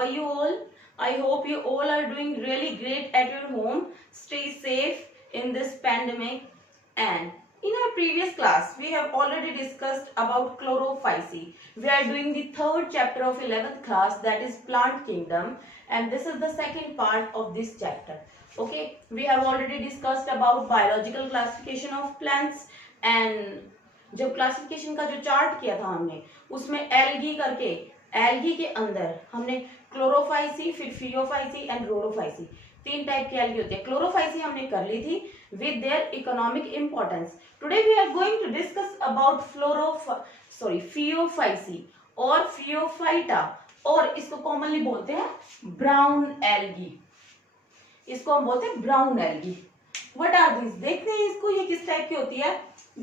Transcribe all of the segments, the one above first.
are you all? I hope you all are doing really great at your home. Stay safe in this pandemic. And in our previous class, we have already discussed about chlorophycy. We are doing the third chapter of 11th class, that is plant kingdom, and this is the second part of this chapter. Okay, we have already discussed about biological classification of plants, and जब classification का जो chart किया था हमने, उसमें algae करके, algae के अंदर हमने क्लोरोफाइसी, फिर फियोफाइसी एंड रोडोफाइसी, तीन टाइप की एल्गी होती है. क्लोरोफाइसी हमने कर ली थी with their economic importance. Today we are going to discuss about Phaeophyceae और फियोफाइटा, और इसको कॉमनली बोलते हैं ब्राउन एल्गी. इसको हम बोलते हैं brown algae. What are these? देखते हैं इसको, ये किस टाइप की होती है.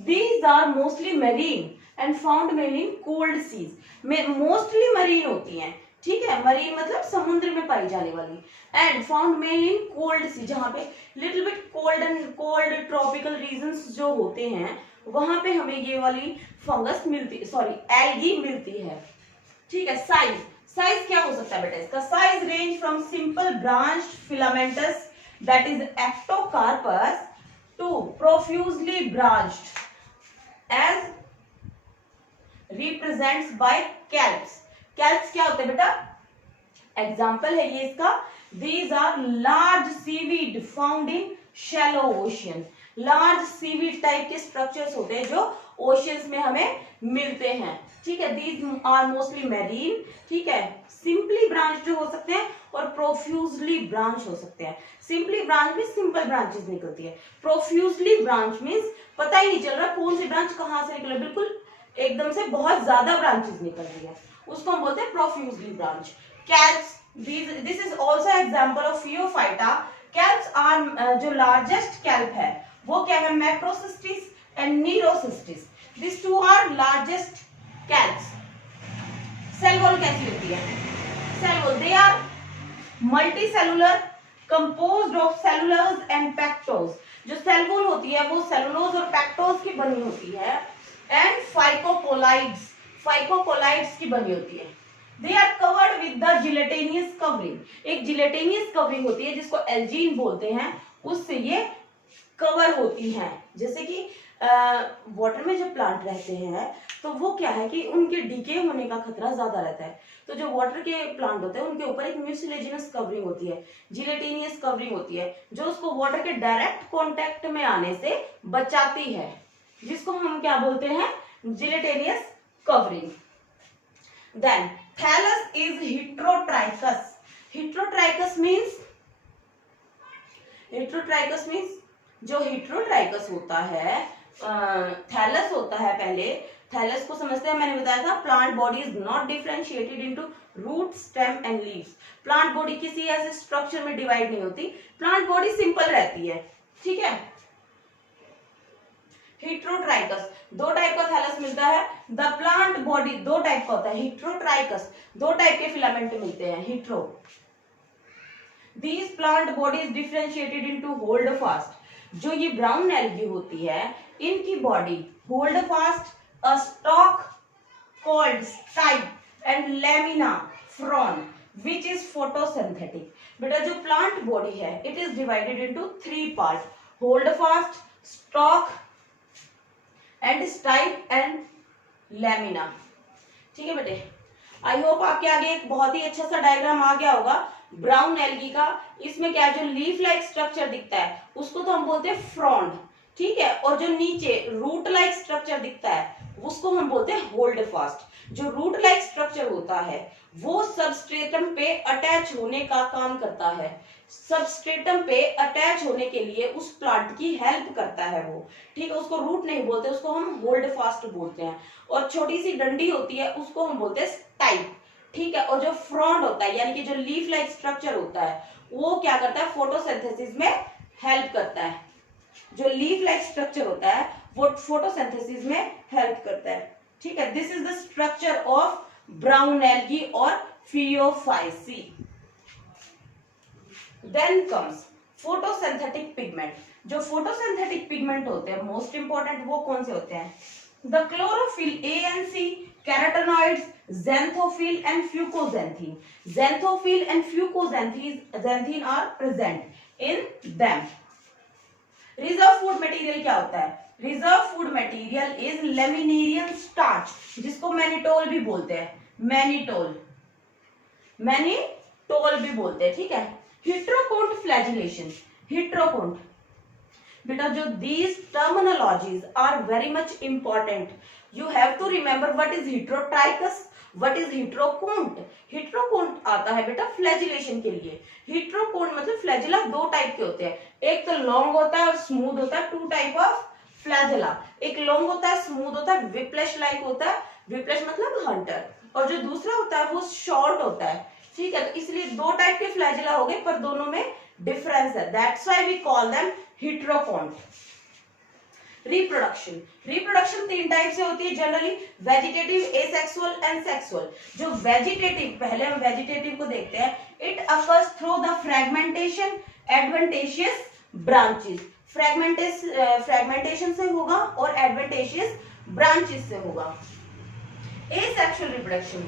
These are mostly marine and found mainly in cold seas. में मोस्टली मरीन होती हैं, ठीक है. मरीन मतलब समुद्र में पाई जाने वाली. And found mainly in cold sea, जहाँ पे little bit cold tropical regions जो होते हैं, वहां पे हमें ये वाली फंगस मिलती, एल्गी मिलती है, ठीक है. साइज क्या हो सकता है बेटा इसका? Size range from simple branched filamentous that is Ectocarpus to profusely branched as represents by calps. Calps क्या होते हैं बेटा? एग्जाम्पल है ये इसका. These are large seaweed found in shallow ocean. Large seaweed type के स्ट्रक्चर्स होते हैं जो ओशियंस में हमें मिलते हैं, ठीक है. दीज आर मोस्टली मैरीन, ठीक है. सिंपली ब्रांच जो हो सकते हैं और प्रोफ्यूजली ब्रांच हो सकते हैं. सिंपली ब्रांच में सिंपल ब्रांचेस निकलती है. प्रोफ्यूजली ब्रांच मींस पता ही नहीं चल रहा कौन सी ब्रांच कहां से निकले, बिल्कुल एकदम से बहुत ज्यादा ब्रांचेस निकल रही है, उसको हम बोलते हैं profusely branch. Kelps, this is also example of Phaeophyta. Kelps are जो लार्जेस्ट कैल्प है वो क्या है? Macrocystis and Nereocystis. This two are largest kelps. Cell wall कैसी होती है? Cell wall, they are multicellular composed of cellulose and pectose. जो cell wall होती है वो सेलुलोज और पेक्टोज की बनी होती है, एंड फाइकोपोलाइड्स की बनी होती है. They are covered with the gelatinous covering. एक जिलेटेनियस कवरिंग होती है जिसको एल्जीन बोलते हैं, उससे ये कवर होती हैं. जैसे कि वाटर में जब प्लांट रहते हैं तो वो क्या है कि उनके डीके होने का खतरा ज्यादा रहता है, तो जो वाटर के प्लांट होते हैं उनके ऊपर एक म्यूसिलेजिनस कवरिंग होती है, जिलेटिनियस कवरिंग होती है, जो उसको वाटर के डायरेक्ट कांटेक्ट में आने से बचाती है, जिसको हम क्या बोलते हैं? Gelatinous covering. Then thallus is heterotrichous. Heterotrichous means जो हेट्रोट्राइकस होता है, थैलस होता है. पहले थैलस को समझते हैं. मैंने बताया था plant body is not differentiated into root, stem and leaves. Plant body किसी ऐसे स्ट्रक्चर में डिवाइड नहीं होती, प्लांट बॉडी सिंपल रहती है, ठीक है. हेट्रोट्राइकस, दो टाइप का थैलस मिलता है. द प्लांट बॉडी दो टाइप का होता है. हेट्रोट्राइकस, दो टाइप के फिलामेंट मिलते हैं. Hetero, these plant bodies differentiated into hold fast. जो ये ब्राउन एल्गी होती है, इनकी body hold fast a stock called stipe and lamina frown which is photosynthetic. बेटा जो प्लांट बॉडी है it is divided into three part: hold fast, stock and stipe and lamina, ठीक है बेटे. आई होप आपके आगे एक बहुत ही अच्छा सा डायग्राम आ गया होगा ब्राउन एल्गी का. इसमें क्या जो लीफ लाइक स्ट्रक्चर दिखता है उसको तो हम बोलते हैं फ्रॉन्ड, ठीक है. और जो नीचे रूट लाइक स्ट्रक्चर दिखता है उसको हम बोलते हैं होल्ड फास्ट. जो रूट लाइक स्ट्रक्चर होता है वो सबस्ट्रेटम पे अटैच होने का काम करता है. सबस्ट्रेटम पे अटैच होने के लिए उस प्लांट की हेल्प करता है वो, ठीक है. उसको रूट नहीं बोलते, उसको हम होल्ड फास्ट बोलते हैं. और छोटी सी डंडी होती है उसको हम बोलते हैं स्टाइप, ठीक है. और जो फ्रॉन्ड होता है यानी कि जो लीफ लाइक स्ट्रक्चर होता है वो क्या करता है? फोटोसिंथेसिस में हेल्प करता है. जो लीफ लाइक स्ट्रक्चर होता है वो फोटोसिंथेसिस में हेल्प करता है, ठीक है. This is the structure of brown algae और Phaeophyceae. Then comes photosynthetic pigment. जो फोटोसिंथेटिक पिगमेंट होते हैं मोस्ट इंपॉर्टेंट वो कौन से होते हैं? The chlorophyll A and C carotenoids, xanthophyll and fucoxanthin. Xanthophyll and fucoxanthin are present in them. Reserve food material क्या होता है? Reserve food material is laminarin starch, जिसको मैनिटोल भी बोलते हैं, मैनिटोल भी बोलते हैं, ठीक है। हिट्रोकोन्ट फ्लैजिलेशन, हिट्रोकोन्ट, बेटा जो these terminologies are very much important, you have to remember what is heterotrichous, what is heterokont. Heterokont आता है बेटा फ्लैजिलेशन के लिए। हिट्रोकोन्ट मतलब फ्लैजिला दो टाइप के होते हैं, एक तो लॉन्ग होता है और स्मूथ होता है, टू टाइप ऑफ फ्लैजिला। एक लॉन्ग होता है, स्मूथ होता है, विप्लश लाइक होता है, विप्लश मतलब हंटर, और जो दूसरा होता है वो शॉर्ट होता है, ठीक है। तो इसलिए दो टाइप के फ्लैजिला हो गए, पर दोनों में डिफरेंस है, that's why we call them heterokont. Reproduction, reproduction तीन टाइप से होती है generally, vegetative, asexual and sexual. जो वेजिटेटिव, पहले हम वेजिटेटिव को देखते हैं, it occurs through the fragmentation adventitious branches, fragmentation से होगा और एडवेंटेशियस ब्रांचेस से होगा। Asexual reproduction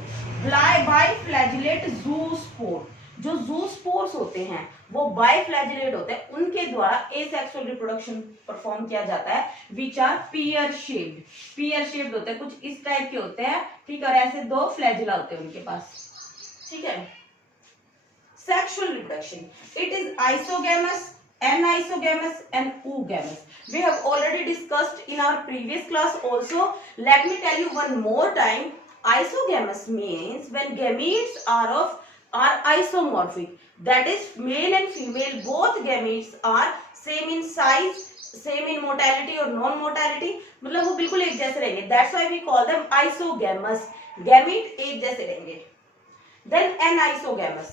by flagellate zoospore, जो ज़ूस्पोर्स होते हैं वो बायफ्लैजिलेट होते हैं, उनके द्वारा एसेक्सुअल रिप्रोडक्शन परफॉर्म किया जाता है, which are pear shaped, pear shaped होते हैं, कुछ इस टाइप के होते हैं, ठीक है, और ऐसे दो फ्लैजिला होते हैं उनके पास, ठीक है। Sexual reproduction, it is isogamous, anisogamous and oogamous. We have already discussed in our previous class also. Let me tell you one more time. Isogamous means when gametes are isomorphic, that is male and female both gametes are same in size, same in motility or non motility, मतलब वो बिल्कुल एक जैसे रहेंगे, that's why we call them isogamous, gamete एक जैसे रहेंगे। Then anisogamous,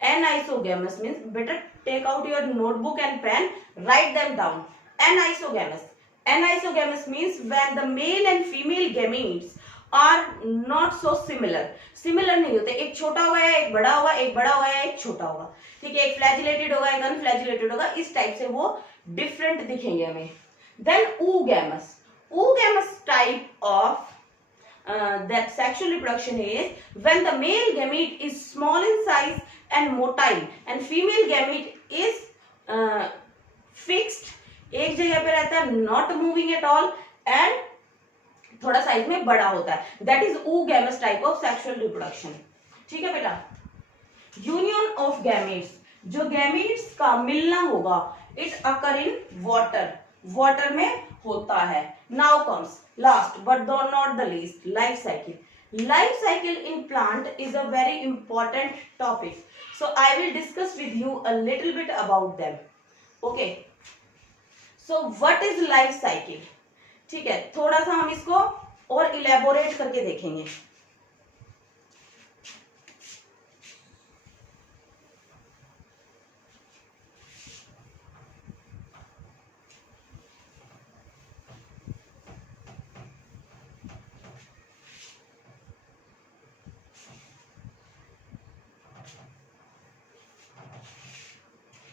anisogamous means, better take out your notebook and pen, write them down. Anisogamous, anisogamous means when the male and female gametes are not so similar, similar नहीं होते, एक छोटा हुआ है, एक बड़ा हुआ, एक बड़ा हुआ है, एक छोटा होगा, ठीक है, एक फ्लैजिलेटेड होगा, एक अनफ्लैजिलेटेड होगा, इस टाइप से वो डिफरेंट दिखेंगे हमें। Then oogamous, oogamous type of that sexual reproduction is when the male gamete is small in size and motile and female gamete is fixed, एक जगह पे रहता है, not moving at all and थोड़ा साइज में बड़ा होता है, that is oogamous type of sexual reproduction, ठीक है बेटा। यूनियन ऑफ गैमेट्स, जो गैमेट्स का मिलना होगा, it occur in water, water में होता है। Now comes last but not the least, life cycle. Life cycle in plant is a very important topic, so I will discuss with you a little bit about them, okay. So what is life cycle, ठीक है, थोड़ा सा हम इसको और elaborate करके देखेंगे।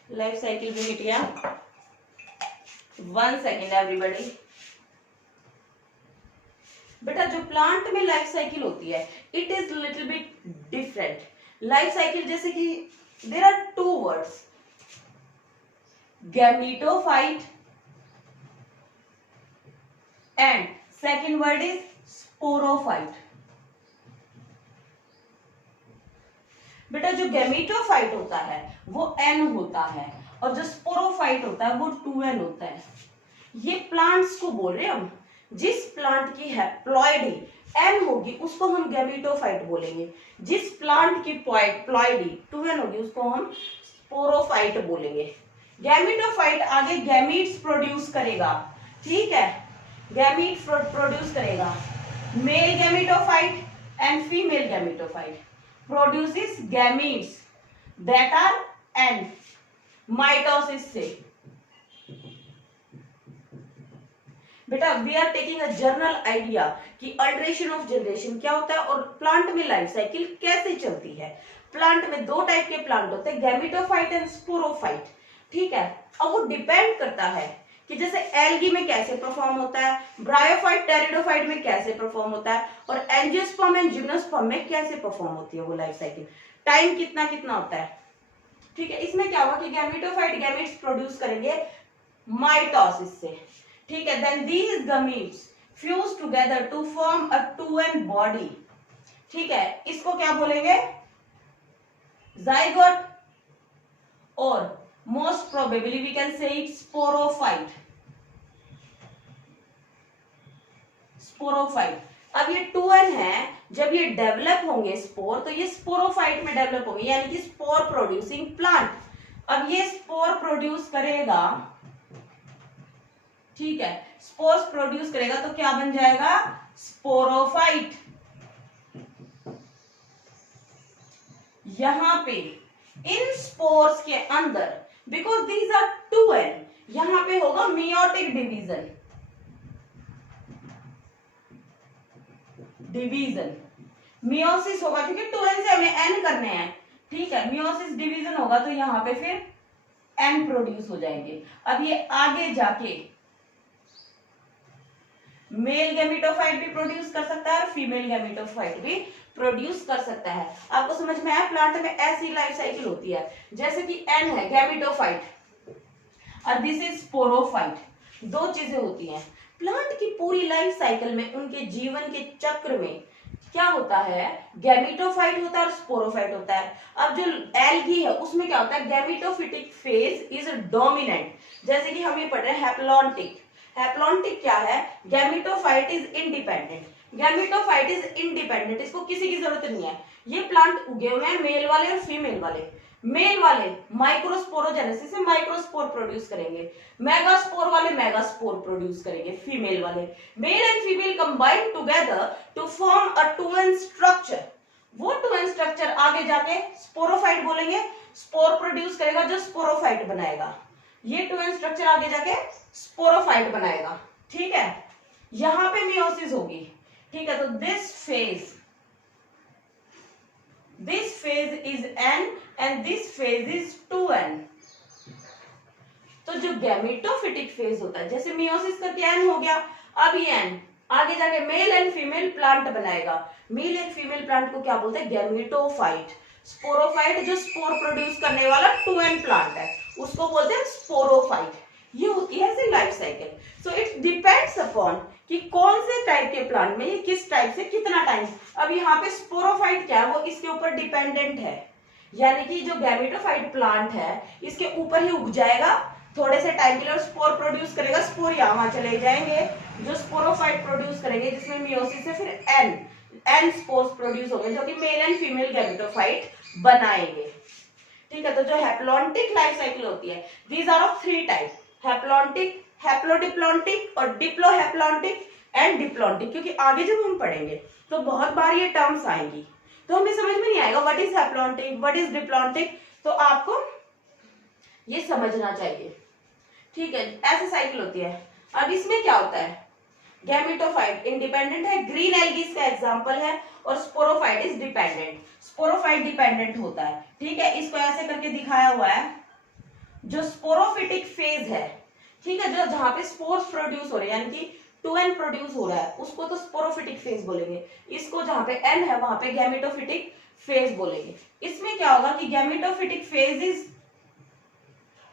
Life cycle भी मिट गया, 1 सेकेंड एवरीबॉडी। बेटा जो प्लांट में लाइफ साइकिल होती है, it is little bit different. Life cycle जैसे कि there are two words, gametophyte and second word is sporophyte. बेटा जो गैमेटोफाइट होता है वो एन होता है, और जो स्पोरोफाइट होता है वो 2n होता है। ये प्लांट्स को बोल रहे हैं हम, जिस प्लांट की हैप्लॉइडी एन होगी उसको हम गैमेटोफाइट बोलेंगे, जिस प्लांट की प्लॉइडी 2n होगी उसको हम स्पोरोफाइट बोलेंगे। गैमेटोफाइट आगे गैमीट्स प्रोड्यूस करेगा, ठीक है, गैमीट्स प्रोड्यूस करेगा। Male gametophyte and female gametophyte produces gametes that are n, mitosis से। बेटा we are taking a general idea कि अल्टरेशन ऑफ जनरेशन क्या होता है और प्लांट में लाइफ साइकिल कैसे चलती है। प्लांट में दो टाइप के प्लांट होते हैं, गैमेटोफाइट एंड स्पोरोफाइट, ठीक है। अब वो डिपेंड करता है कि जैसे एल्गी में कैसे परफॉर्म होता है, ब्रायोफाइट टेरिडोफाइट में कैसे परफॉर्म होता है, और एंजियोस्पर्म एंड जिम्नोस्पर्म में कैसे परफॉर्म होती है वो लाइफ साइकिल, टाइम कितना कितना होता है। ठीक है, इसमें क्या होगा कि गैमेटोफाइट गैमेट्स प्रोड्यूस करेंगे माइटोसिस से। ठीक है, then these gametes fuse together to form a 2n body. ठीक है, इसको क्या बोलेंगे, जाइगोट, और most probably we can say it sporophyte. Sporophyte, अब ये 2n है, जब ये डेवलप होंगे स्पोर तो ये स्पोरोफाइट में डेवलप होंगे, यानी कि स्पोर प्रोड्यूसिंग प्लांट। अब ये स्पोर प्रोड्यूस करेगा, ठीक है, स्पोर्स प्रोड्यूस करेगा तो क्या बन जाएगा, स्पोरोफाइट। यहां पे इन स्पोर्स के अंदर, बिकॉज दीज आर 2n, यहां पे होगा मियोटिक डिवीजन। मियोसिस होगा क्योंकि 2n से हमें n करने हैं। ठीक है, मियोसिस डिवीजन होगा तो यहां पे फिर n प्रोड्यूस हो जाएंगे। अब ये आगे जाके मेल गैमेटोफाइट भी प्रोड्यूस कर सकता है और फीमेल गैमेटोफाइट भी प्रोड्यूस कर सकता है। आपको समझ में आया, प्लांट में ऐसी लाइफ साइकिल होती है, जैसे कि n है गैमेटोफाइट और दिस इज स्पोरोफाइट, दो चीजें होती हैं। प्लांट की पूरी लाइफ साइकिल में, उनके जीवन के चक्र में क्या होता है, गैमेटोफाइट होता है और स्पोरोफाइट होता है। अब जो एल्गी है उसमें क्या होता है, गैमेटोफिटिक फेज इज डोमिनेंट, जैसे कि हम ये पढ़ रहे हैं हैप्लॉन्टिक। हैप्लॉन्टिक क्या है, gametophyte is independent. Gametophyte is independent, इसको किसी की जरूरत नहीं है। ये प्लांट उगे हुए हैं मेल वाले और फीमेल वाले। मेल वाले माइक्रोस्पोरोजेनेसिस से माइक्रोस्पोर प्रोड्यूस करेंगे, मेगास्पोर वाले मेगास्पोर प्रोड्यूस करेंगे, फीमेल वाले। Male and female combine together to form a 2n structure. वो 2n स्ट्रक्चर आगे जाके स्पोरोफाइट बोलेंगे, स्पोर प्रोड्यूस करेगा जो स्पोरोफाइट बनाएगा। ये 2n स्ट्रक्चर आगे जाके स्पोरोफाइट बनाएगा। ठीक है, यहां पे मियोसिस होगी। ठीक है, तो this phase is n and this phase is 2n। तो जो गैमेटोफिटिक फेज होता है, जैसे मियोसिस करके n हो गया, अब ये n आगे जाके मेल एंड फीमेल प्लांट बनाएगा। मेल एंड फीमेल प्लांट को क्या बोलते हैं, गैमेटोफाइट। स्पोरोफाइट जो स्पोर प्रोड्यूस करने वाला 2n प्लांट है उसको बोलते हैं स्पोरोफाइट। ये होती है ऐसी life cycle. So it depends upon कि कौन से टाइप के प्लांट में ये किस टाइप से कितना टाइम। अब यहाँ पे स्पोरोफाइट क्या है, वो इसके ऊपर डिपेंडेंट है, यानी कि जो गैमेटोफाइट प्लांट है इसके ऊपर ही उग जाएगा थोड़े से टाइम के लिए और स्पोर प्रोड्यूस करेगा। स्पोर यहाँ चले जाएंगे, जो स्पोरोफाइट प्रोड्यूस करेंगे जिसमें मियोसिस है, फिर एन स्पोर्स प्रोड्यूस होंगे जो कि मेल एंड फीमेल गैमेटोफाइट बनाएंगे। ठीक है, तो जो हैप्लॉन्टिक लाइफ साइकिल होती है, these are of 3 type, haplontic, haplodiplontic और डिप्लोहैप्लॉन्टिक एंड डिप्लॉन्टिक। क्योंकि आगे जब हम पढ़ेंगे तो बहुत बार ये टर्म्स आएंगी तो हमें समझ में नहीं आएगा what is haplontic, what is diplontic, तो आपको ये समझना चाहिए। ठीक है, ऐसी साइकिल होती है। अब इसमें क्या होता है, गैमेटोफाइट इंडिपेंडेंट है, ग्रीन एल्गीज का एग्जांपल है, और sporophyte is dependent. Sporophyte dependent होता है। ठीक है, इसको ऐसे करके दिखाया हुआ है। जो स्पोरोफिटिक फेज है, ठीक है, जो जहां पे स्पोर्स प्रोड्यूस हो रहे हैं, यानी कि 2n प्रोड्यूस हो रहा है, उसको तो स्पोरोफिटिक फेज बोलेंगे। इसको जहां पे n है वहां पे गैमेटोफिटिक फेज बोलेंगे। इसमें क्या होगा कि गैमेटोफिटिक फेज इज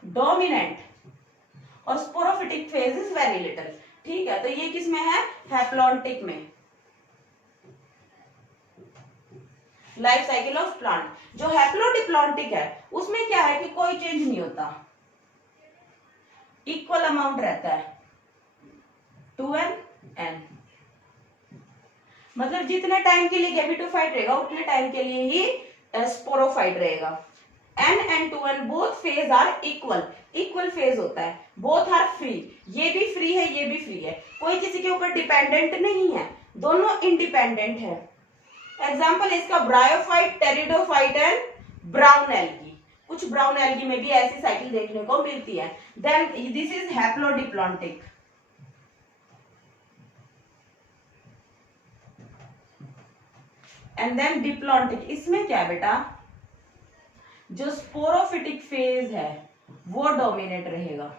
डोमिनेंट और sporophytic phase is very little. ठीक है, तो ये किस में है, हैप्लॉन्टिक में। Life cycle of plant. जो हैप्लोडिप्लॉन्टिक है उसमें क्या है कि कोई चेंज नहीं होता, इक्वल अमाउंट रहता है 2n n, मतलब जितने टाइम के लिए गैमेटोफाइट रहेगा उतने टाइम के लिए ही स्पोरोफाइट रहेगा। n and 2n both phase are equal, equal phase होता है, बोथ आर फ्री। ये भी फ्री है, ये भी फ्री है, कोई किसी के ऊपर डिपेंडेंट नहीं है, दोनों इंडिपेंडेंट है। एग्जाम्पल इसका bryophyte, pteridophyte and brown algae. कुछ ब्राउन एल्गी में भी ऐसी साइकिल देखने को मिलती है। Then this is haplodiplontic. And then diplontic. इसमें क्या है बेटा, जो स्पोरोफिटिक फेज है वो डोमिनेट रहेगा।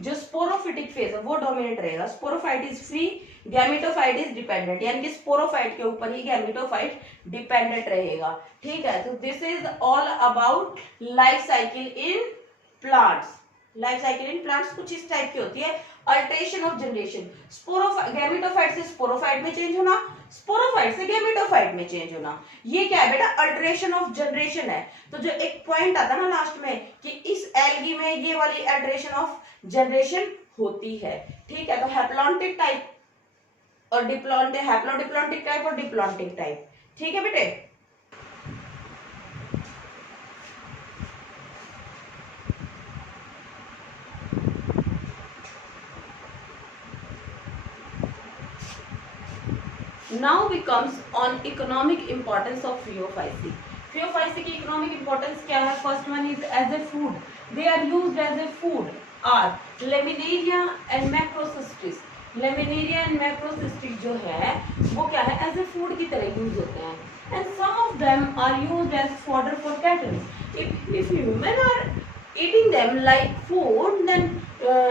जो स्पोरोफिटिक फेज है वो डोमिनेट रहेगा। Sporophyte is free, gametophyte is dependent, यानी कि स्पोरोफाइट के ऊपर ही गैमेटोफाइट डिपेंडेंट रहेगा। ठीक है, तो this is all about life cycle in plants. Life cycle in plants कुछ इस टाइप की होती है। अल्टरेशन ऑफ जनरेशन, गैमेटोफाइट से स्पोरोफाइट में चेंज होना, स्पोरोफाइट से गैमेटोफाइट में चेंज होना, ये क्या है बेटा? अल्टरेशन ऑफ जनरेशन है। तो जो एक पॉइंट आता है ना लास्ट में कि इस एल्गी में ये वाली अल्टरेशन ऑफ जनरेशन होती है। ठीक है, तो हैप्लॉन्टिक टाइप और डिप्लॉन्टिक, हैप्लोडिप्लॉन्टिक टाइप और डिप्लॉन्टिक टाइप। ठीक है बेटे। Now we comes on economic importance of Phaeophyceae. Phaeophyceae की economic importance क्या है? First one is as a food. They are used as a food. Are Laminaria and Macrocystis. Laminaria and Macrocystis जो है वो क्या है? As a food की तरह use होते हैं. And some of them are used as fodder for cattle. If human are eating them like food, then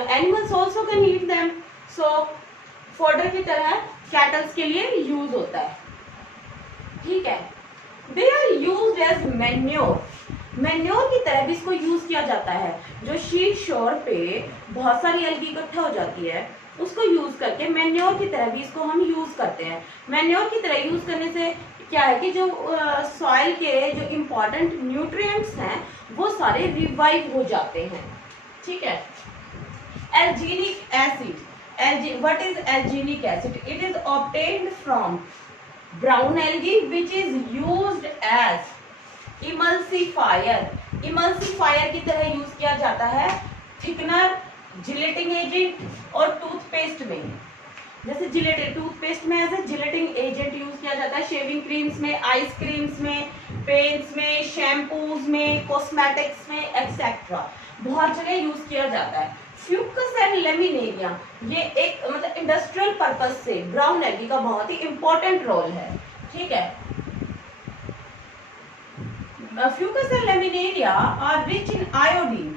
animals also can eat them. So fodder की तरह कैटल्स के लिए यूज होता है। ठीक है, they are used as manure. Manure की तरह भी इसको यूज किया जाता है। जो शी शोर पे बहुत सारी एल्गी इकट्ठा हो जाती है उसको यूज करके मैन्योर की तरह भी इसको हम यूज करते हैं। मैन्योर की तरह यूज करने से क्या है कि जो सॉइल के जो इंपॉर्टेंट न्यूट्रिएंट्स हैं वो सारे रिवाइव हो जाते हैं। ठीक है, एल्जीनिक acid. What is alginic acid? It is obtained from brown algae which is used as emulsifier. Emulsifier की तरह यूज किया जाता है थिकनर, जिलेटिंग एजेंट और टूथपेस्ट में। जैसे जिलेटिंग टूथपेस्ट में एज ए जिलेटिंग एजेंट यूज किया जाता है, शेविंग क्रीम्स में, आइसक्रीम्स में, पेंट्स में, शैम्पूज में, कॉस्मेटिक्स में एक्सेट्रा बहुत जगह यूज किया जाता है। फ्यूकस एंड लेमिनेरिया ये एक मतलब इंडस्ट्रियल पर्पस से ब्राउन एल्गी का बहुत ही इंपॉर्टेंट रोल है। ठीक है, Fucus and Laminaria are rich in iodine.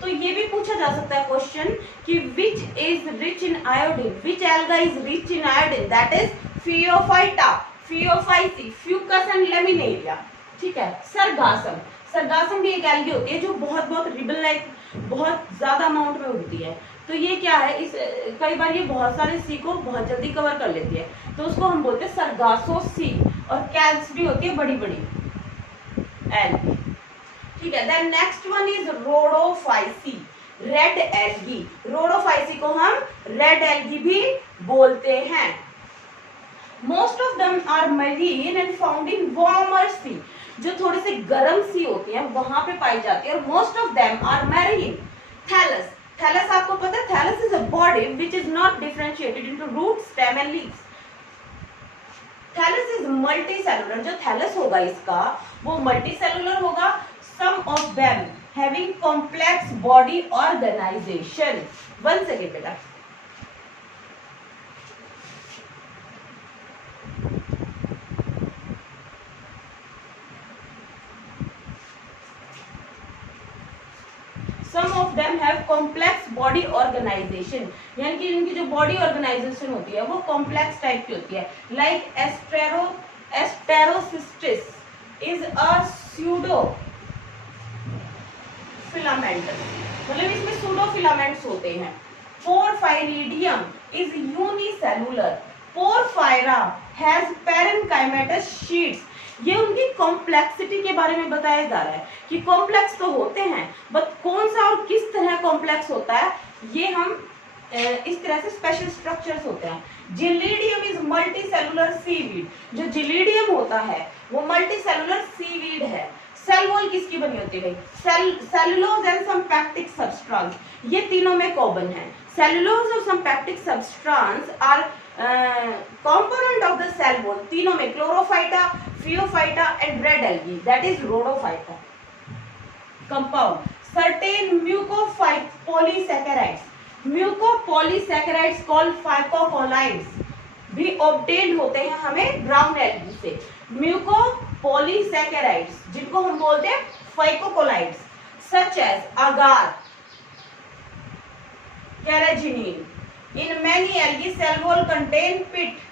तो ये भी पूछा जा सकता है क्वेश्चन कि which is rich in iodine, which alga is rich in iodine? That is Phaeophyta, Phaeophyceae, Fucus and Laminaria. ठीक है, सरगासम। सरगासम भी एक एल्गी होती है जो बहुत रिबन लाइक बहुत ज्यादा अमाउंट में उगती है। तो ये क्या है, इस कई बार ये बहुत सारे सी को बहुत जल्दी कवर कर लेती है, तो उसको हम बोलते हैं सरगासो सी। और कैल्स भी होती है बड़ी एल्गी। ठीक है, then next one is Rhodophyceae, red algae. Rhodophyceae को हम रेड एल्गी भी बोलते हैं। Most of them are marine and found in warmer sea. जो थोड़ी सी गर्म सी होती है वहां पे पाई जाती है। और most of them are marine. Thallus, thallus आपको पता है, thallus is a body which is not differentiated into root, stem and leaves. Thallus is multicellular. जो थैलस होगा इसका वो मल्टी सेलुलर होगा। Some of them having complex body organisation. One second बेटा, some of them have complex body organisation, यानी कि इनकी जो बॉडी ऑर्गेनाइजेशन होती है वो कॉम्प्लेक्स टाइप की होती है। Like Asterocystis is a pseudo filamentous, मतलब इसमें सूडो फिलामेंट्स होते हैं। Porphyridium is unicellular. Porphyra has parenchymatous sheets. ये उनकी कॉम्प्लेक्सिटी के बारे में बताया जा रहा है कि कॉम्प्लेक्स तो होते हैं, बट कौन सा और किस तरह कॉम्प्लेक्स होता है ये हम इस तरह से स्पेशल स्ट्रक्चर्स होते हैं। Gelidium is multicellular seaweed. जो जिलीडियम होता है वो मल्टी सेलुलर सीवीड है। सेल वॉल किसकी बनी होती है भाई? Cellulose and some pectic substance, ये तीनों में कॉमन है। सेलुलोज और some pectic substance are component of the cell wall, तीनों में Chlorophyta, Phaeophyta and red algae, that is Rhodophyta. Compound certain mucopolysaccharides, mucopolysaccharides called phycocolloids भी ऑब्टेन्ड होते हैं हमें ब्राउन एल्गी से। म्यूकोपॉलीसैकेराइड्स जिनको हम बोलते हैं phycocolloids, such as agar, carrageenan in many algae cell wall contain pit।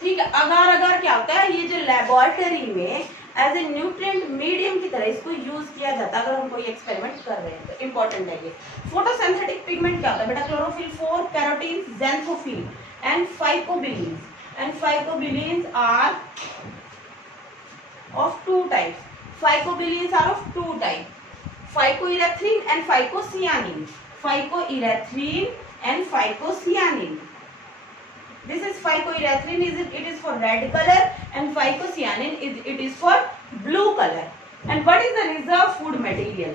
ठीक है, अगर अगर क्या होता है, ये जो लेबोरेटरी में एज ए न्यूट्रिएंट मीडियम की तरह इसको यूज किया जाता है अगर हम कोई एक्सपेरिमेंट कर रहे हैं तो इंपॉर्टेंट है ये। फोटोसिंथेटिक पिगमेंट क्या होता है बेटा, chlorophyll 4, carotene, xanthophyll and phycobilins, and phycobilins are of two types, phycobilins are of two type, phycoerythrin and phycocyanin, phycoerythrin and phycocyanin. This is phycoerythrin, it is for red color, and phycocyanin it is for blue color. And what is the reserve food material?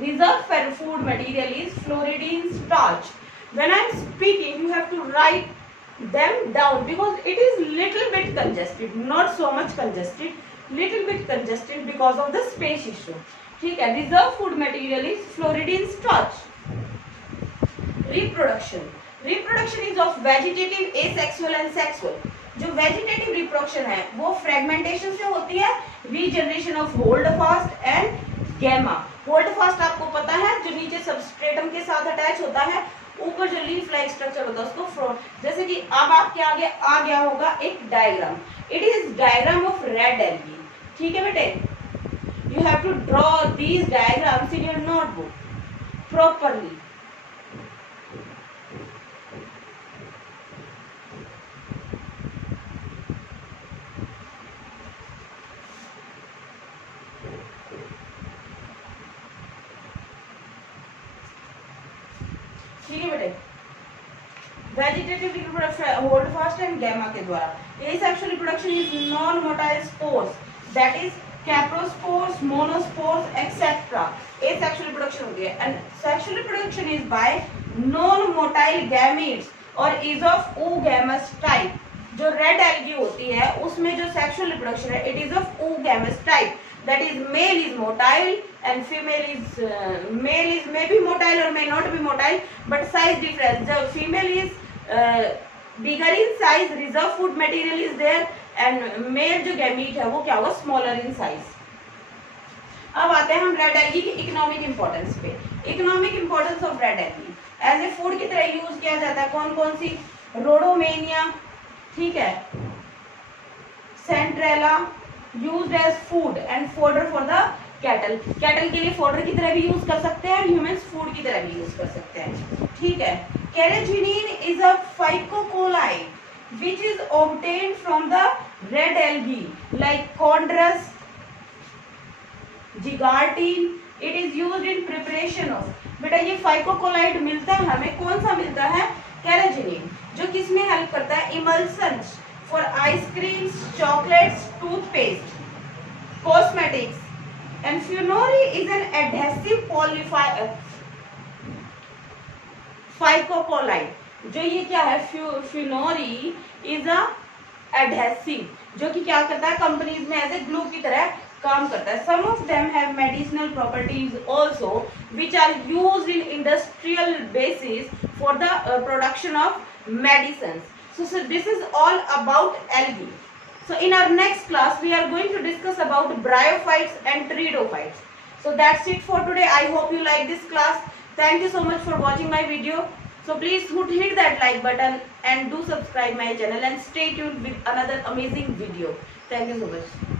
Reserve food material is fluoridine starch. When I am speaking, you have to write them down because it is little bit congested, not so much congested, little bit congested because of the space issue. ठीक है, reserve food material is fluoridine starch. Reproduction. Reproduction is of vegetative, asexual and sexual. जो vegetative reproduction है वो fragmentation से होती है, regeneration of holdfast and gemma. Holdfast आपको पता है जो नीचे सबस्ट्रेटम के साथ अटैच होता है, ऊपर जो लीफ लाइक स्ट्रक्चर होता है उसको जैसे कि अब आपके आगे आ गया होगा एक diagram, it is diagram of red algae. ठीक है बेटे, you have to draw these diagrams in your notebook properly. ठीक है बेटे, vegetative reproduction holdfast and gemma के द्वारा। Asexual reproduction is non motile spores, that is carpospores, monospores etcetera. Asexual reproduction हो गया, and sexual reproduction is by non motile gametes और is of oogamous type. जो red algae होती है उसमें जो सेक्सुअल रिप्रोडक्शन है it is of oogamous type, that is male is motile and female is male is may be motile or may not be motile, but size difference, the female is bigger in size, reserve food material is there, and male जो gamete है वो क्या होगा, smaller in size। अब आते हैं हम red algae की इकोनॉमिक इंपॉर्टेंस पे। Economic importance of red algae, as a food की तरह यूज किया जाता है। कौन कौन सी, रोडोमेनिया, ठीक है, सेंट्रेला, used as food and fodder for the cattle। Cattle के लिए फॉडर की तरह भी यूज कर सकते हैं, ह्यूमंस फूड की तरह भी यूज कर सकते हैं। ठीक है, carrageenan is a phycocolloid which is obtained from the red algae like Chondrus, Gigartine। it is used in preparation of, बेटा ये फाइकोकोलाइड मिलता है हमें, कौन सा मिलता है, कैरेजीनिन, जो किसमें हेल्प करता है, इमल्सन्स for ice creams, chocolates, toothpaste, cosmetics, and Funori is an adhesive phycocolite। जो ये क्या है, Funori is a adhesive, जो कि क्या करता है, कंपनीज में एज ए ग्लू की तरह काम करता है। Some of them have medicinal properties also, which are used in industrial basis for the production of medicines। So this is all about algae. So in our next class we are going to discuss about bryophytes and pteridophytes. So that's it for today. I hope you like this class. Thank you so much for watching my video. So please hit that like button and do subscribe my channel and stay tuned with another amazing video. Thank you so much.